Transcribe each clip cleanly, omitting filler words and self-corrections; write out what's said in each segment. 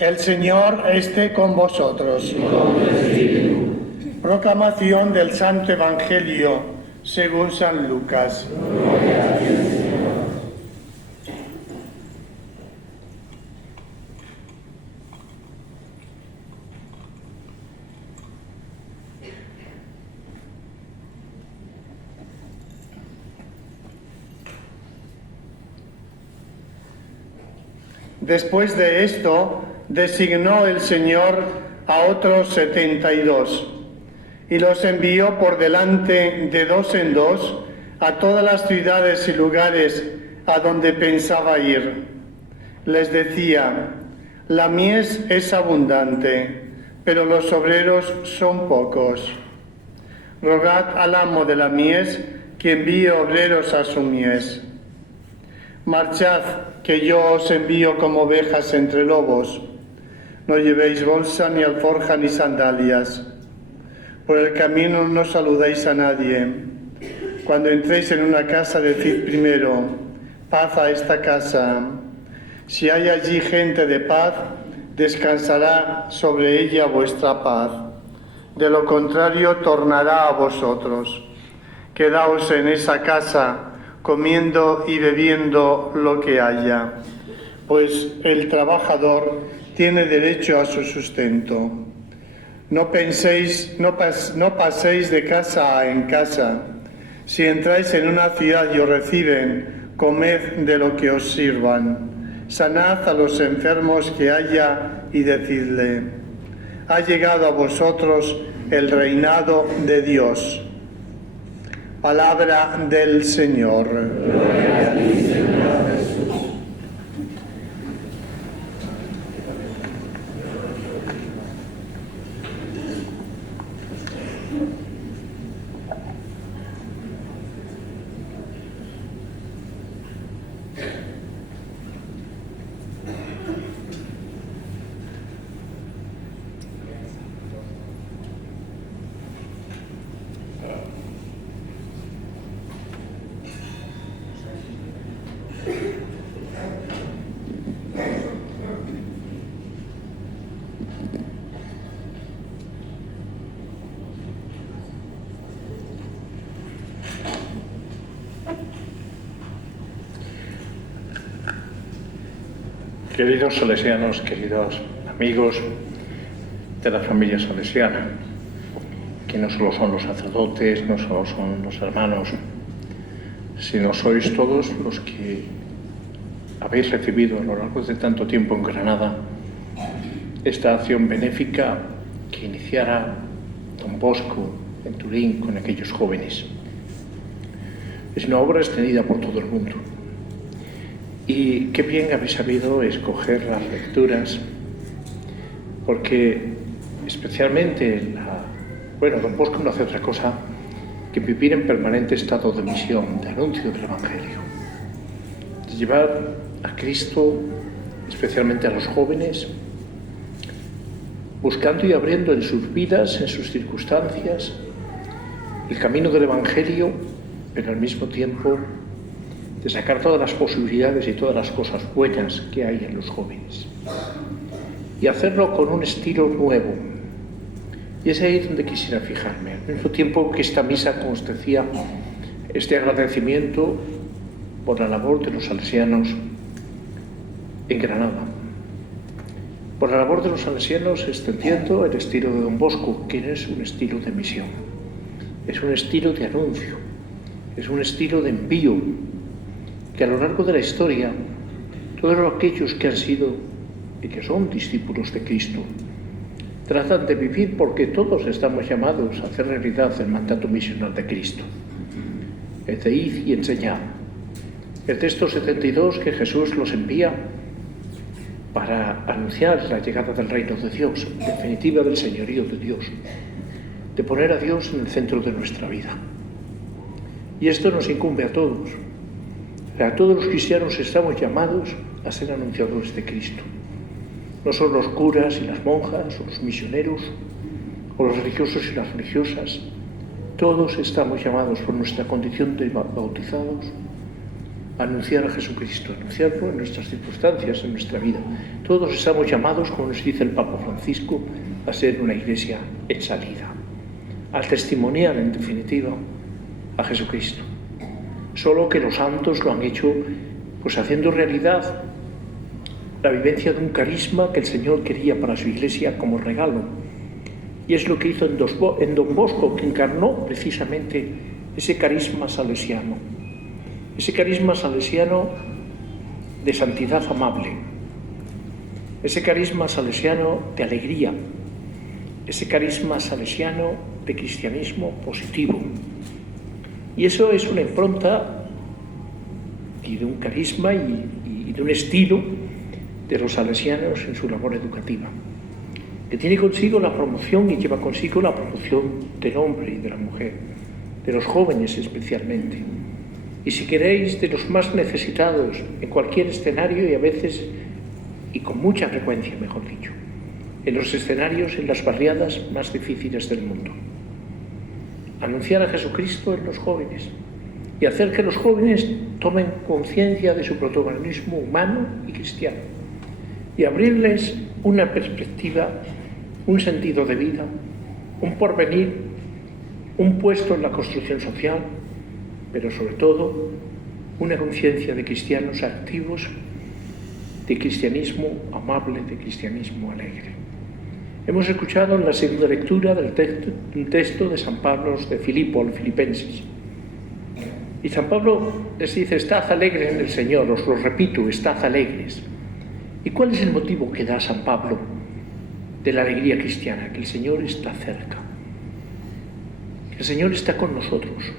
El Señor esté con vosotros. Proclamación del Santo Evangelio según San Lucas. Después de esto, designó el Señor a otros 72 y los envió por delante de dos en dos a todas las ciudades y lugares a donde pensaba ir. Les decía: la mies es abundante, pero los obreros son pocos. Rogad al amo de la mies que envíe obreros a su mies. Marchad, que yo os envío como ovejas entre lobos. No llevéis bolsa, ni alforja, ni sandalias. Por el camino no saludéis a nadie. Cuando entréis en una casa, decid primero: paz a esta casa. Si hay allí gente de paz, descansará sobre ella vuestra paz. De lo contrario, tornará a vosotros. Quedaos en esa casa, comiendo y bebiendo lo que haya, pues el trabajador tiene derecho a su sustento. No paséis de casa en casa. Si entráis en una ciudad y os reciben, comed de lo que os sirvan. Sanad a los enfermos que haya y decidle: ha llegado a vosotros el reinado de Dios. Palabra del Señor. Gloria a ti, Señor Jesús. Queridos salesianos, queridos amigos de la familia salesiana, que no solo son los sacerdotes, no solo son los hermanos, sino sois todos los que habéis recibido a lo largo de tanto tiempo en Granada esta acción benéfica que iniciara Don Bosco en Turín con aquellos jóvenes. Es una obra extendida por todo el mundo. Y qué bien habéis sabido escoger las lecturas, porque especialmente Don Bosco no hace otra cosa que vivir en permanente estado de misión, de anuncio del Evangelio, de llevar a Cristo, especialmente a los jóvenes, buscando y abriendo en sus vidas, en sus circunstancias, el camino del Evangelio, pero al mismo tiempo de sacar todas las posibilidades y todas las cosas buenas que hay en los jóvenes. Y hacerlo con un estilo nuevo. Y es ahí donde quisiera fijarme. Al mismo tiempo que esta misa constancia este agradecimiento por la labor de los salesianos en Granada. Por la labor de los salesianos extendiendo el estilo de Don Bosco, que no es un estilo de misión. Es un estilo de anuncio. Es un estilo de envío, que a lo largo de la historia, todos aquellos que han sido y que son discípulos de Cristo, tratan de vivir, porque todos estamos llamados a hacer realidad el mandato misional de Cristo. El de id y enseñad. El texto 72 que Jesús los envía para anunciar la llegada del reino de Dios, en definitiva del señorío de Dios, de poner a Dios en el centro de nuestra vida. Y esto nos incumbe a todos. A todos los cristianos estamos llamados a ser anunciadores de Cristo. No son los curas y las monjas, o los misioneros, o los religiosos y las religiosas. Todos estamos llamados por nuestra condición de bautizados anunciar a Jesucristo, anunciarlo en nuestras circunstancias, en nuestra vida. Todos estamos llamados, como nos dice el Papa Francisco, a ser una iglesia en salida, a testimoniar, en definitiva, a Jesucristo. Solo que los santos lo han hecho pues haciendo realidad la vivencia de un carisma que el Señor quería para su iglesia como regalo. Y es lo que hizo en Don Bosco, que encarnó precisamente ese carisma salesiano. Ese carisma salesiano de santidad amable. Ese carisma salesiano de alegría. Ese carisma salesiano de cristianismo positivo. Y eso es una impronta y de un carisma y de un estilo de los salesianos en su labor educativa, que tiene consigo la promoción y lleva consigo la promoción del hombre y de la mujer, de los jóvenes especialmente. Y si queréis, de los más necesitados en cualquier escenario y a veces, y con mucha frecuencia, mejor dicho, en los escenarios, en las barriadas más difíciles del mundo. Anunciar a Jesucristo en los jóvenes y hacer que los jóvenes tomen conciencia de su protagonismo humano y cristiano y abrirles una perspectiva, un sentido de vida, un porvenir, un puesto en la construcción social, pero sobre todo una conciencia de cristianos activos, de cristianismo amable, de cristianismo alegre. Hemos escuchado en la segunda lectura un texto de San Pablo de Filipo, los Filipenses. Y San Pablo les dice: estad alegres en el Señor, os lo repito, estad alegres. ¿Y cuál es el motivo que da San Pablo de la alegría cristiana? Que el Señor está cerca, que el Señor está con nosotros.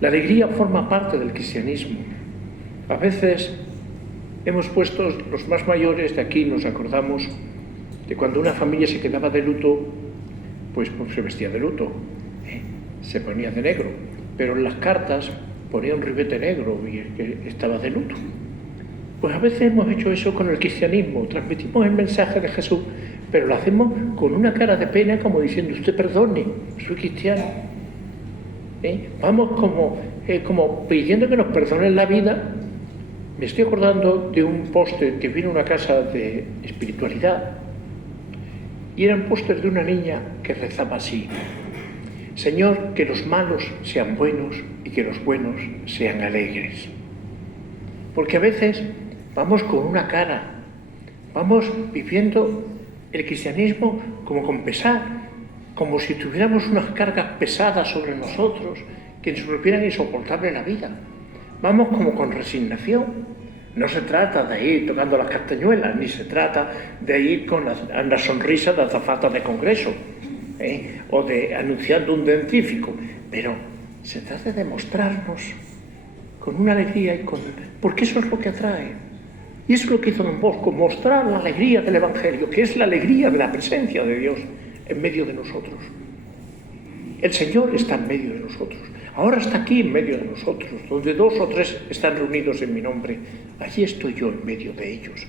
La alegría forma parte del cristianismo. A veces hemos puesto, los más mayores de aquí nos acordamos de cuando una familia se quedaba de luto, pues se vestía de luto, se ponía de negro, pero en las cartas ponía un ribete negro y que estaba de luto. Pues a veces hemos hecho eso con el cristianismo, transmitimos el mensaje de Jesús, pero lo hacemos con una cara de pena, como diciendo: usted perdone, soy cristiano. Vamos como pidiendo que nos perdonen la vida. Me estoy acordando de un póster que vino a una casa de espiritualidad y eran pósters de una niña que rezaba así: Señor, que los malos sean buenos y que los buenos sean alegres. Porque a veces vamos con una cara, vamos viviendo el cristianismo como con pesar, como si tuviéramos unas cargas pesadas sobre nosotros que nos volvieran insoportable la vida. Vamos como con resignación. No se trata de ir tocando las castañuelas, ni se trata de ir con la sonrisa de azafata de congreso, o de anunciando un dentífico, pero se trata de mostrarnos con una alegría porque eso es lo que atrae. Y eso es lo que hizo Don Bosco, mostrar la alegría del Evangelio, que es la alegría de la presencia de Dios en medio de nosotros. El Señor está en medio de nosotros. Ahora está aquí en medio de nosotros. Donde 2 o 3 están reunidos en mi nombre, allí estoy yo en medio de ellos.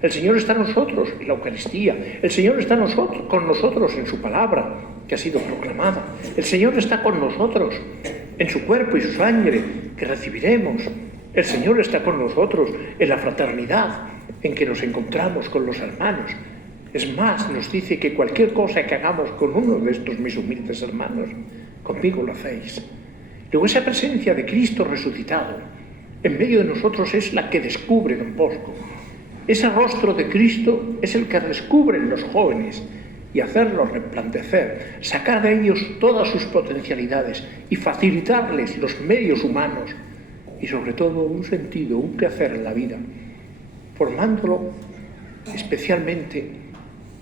El Señor está en nosotros en la Eucaristía. El Señor está con nosotros en su palabra, que ha sido proclamada. El Señor está con nosotros en su cuerpo y su sangre, que recibiremos. El Señor está con nosotros en la fraternidad, en que nos encontramos con los hermanos. Es más, nos dice que cualquier cosa que hagamos con uno de estos mis humildes hermanos, conmigo lo hacéis. Luego esa presencia de Cristo resucitado en medio de nosotros es la que descubre Don Bosco. Ese rostro de Cristo es el que descubren los jóvenes y hacerlos resplandecer, sacar de ellos todas sus potencialidades y facilitarles los medios humanos y sobre todo un sentido, un quehacer en la vida, formándolo especialmente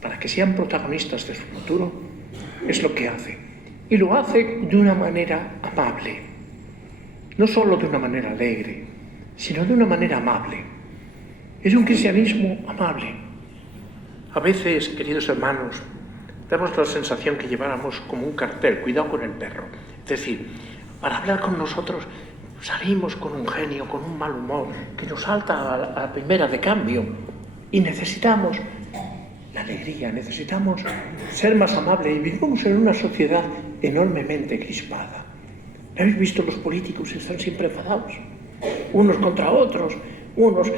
para que sean protagonistas de su futuro. Es lo que hace. Y lo hace de una manera amable. No solo de una manera alegre, sino de una manera amable. Es un cristianismo amable. A veces, queridos hermanos, damos la sensación que lleváramos como un cartel: cuidado con el perro. Es decir, para hablar con nosotros salimos con un genio, con un mal humor, que nos salta a la primera de cambio. Y necesitamos la alegría, necesitamos ser más amables. Y vivimos en una sociedad enormemente crispada. ¿Habéis visto los políticos? Están siempre enfadados. unos contra otros, unos,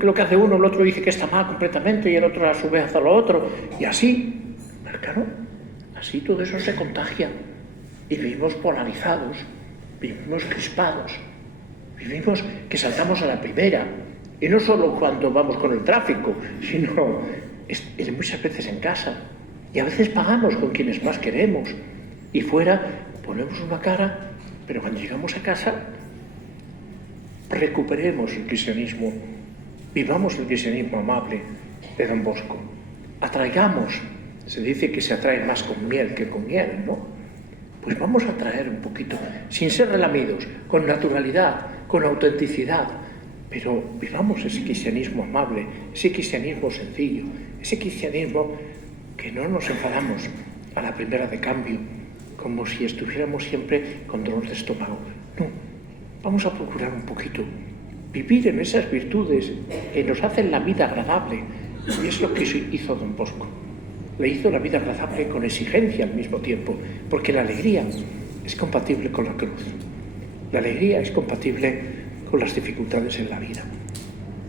lo que hace uno, el otro dice que está mal completamente y el otro a su vez hace lo otro, y así, claro, así todo eso se contagia y vivimos polarizados, vivimos crispados, vivimos que saltamos a la primera, y no solo cuando vamos con el tráfico, sino muchas veces en casa, y a veces pagamos con quienes más queremos, y fuera ponemos una cara, pero cuando llegamos a casa recuperemos el cristianismo, vivamos el cristianismo amable de Don Bosco, atraigamos, se dice que se atrae más con miel que con hiel, ¿no? Pues vamos a traer un poquito, sin ser relamidos, con naturalidad, con autenticidad, pero vivamos ese cristianismo amable, ese cristianismo sencillo, ese cristianismo que no nos enfadamos a la primera de cambio, como si estuviéramos siempre con dolor de estómago. No, vamos a procurar un poquito vivir en esas virtudes que nos hacen la vida agradable, y es lo que hizo Don Bosco. Le hizo la vida agradable con exigencia al mismo tiempo, porque la alegría es compatible con la cruz. La alegría es compatible con las dificultades en la vida.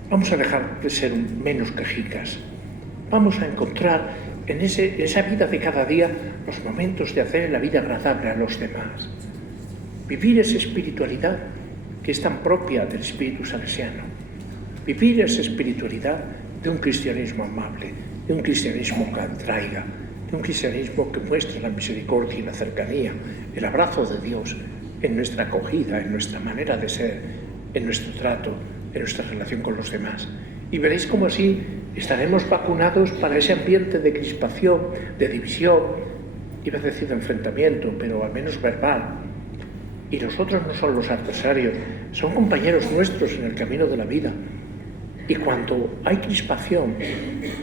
Vamos a dejar de ser menos quejicas. Vamos a encontrar en esa vida de cada día los momentos de hacer la vida agradable a los demás. Vivir esa espiritualidad que es tan propia del espíritu salesiano. Vivir esa espiritualidad de un cristianismo amable, de un cristianismo que atraiga, de un cristianismo que muestre la misericordia y la cercanía, el abrazo de Dios en nuestra acogida, en nuestra manera de ser, en nuestro trato, en nuestra relación con los demás. Y veréis cómo así estaremos vacunados para ese ambiente de crispación, de división, iba a decir de enfrentamiento, pero al menos verbal. Y los otros no son los adversarios, son compañeros nuestros en el camino de la vida. Y cuando hay crispación,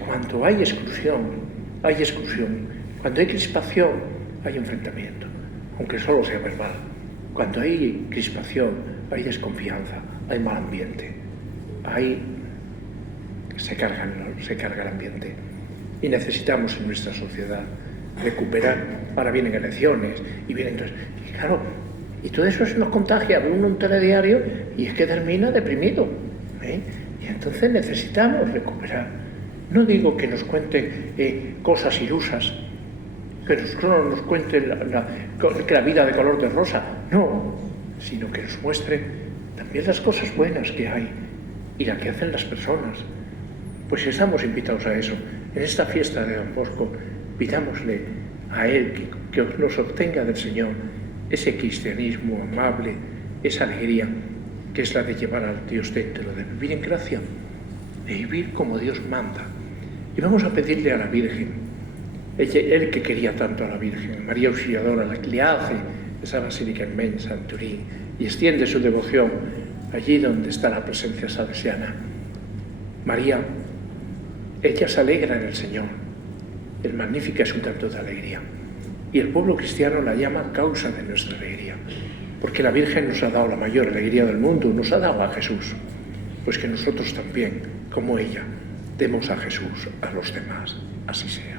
cuando hay exclusión, hay exclusión. Cuando hay crispación, hay enfrentamiento, aunque solo sea verbal. Cuando hay crispación, hay desconfianza, hay mal ambiente, se carga el ambiente. Y necesitamos en nuestra sociedad recuperar. Ahora vienen elecciones y claro, y todo eso se nos contagia a uno un telediario y es que termina deprimido, ¿eh? Y entonces necesitamos recuperar. No digo que nos cuenten cosas ilusas, que nos cuenten que la vida de color de rosa, no, sino que nos muestre también las cosas buenas que hay y las que hacen las personas. Pues estamos invitados a eso. En esta fiesta de Don Bosco, pidámosle a Él que nos obtenga del Señor ese cristianismo amable, esa alegría que es la de llevar al Dios dentro, de vivir en gracia, de vivir como Dios manda. Y vamos a pedirle a la Virgen, Él que quería tanto a la Virgen, María Auxiliadora, la que le hace esa basílica inmensa en Turín y extiende su devoción allí donde está la presencia salesiana. María, ella se alegra en el Señor. El Magnífica es un canto de alegría. Y el pueblo cristiano la llama causa de nuestra alegría. Porque la Virgen nos ha dado la mayor alegría del mundo, nos ha dado a Jesús. Pues que nosotros también, como ella, demos a Jesús a los demás. Así sea.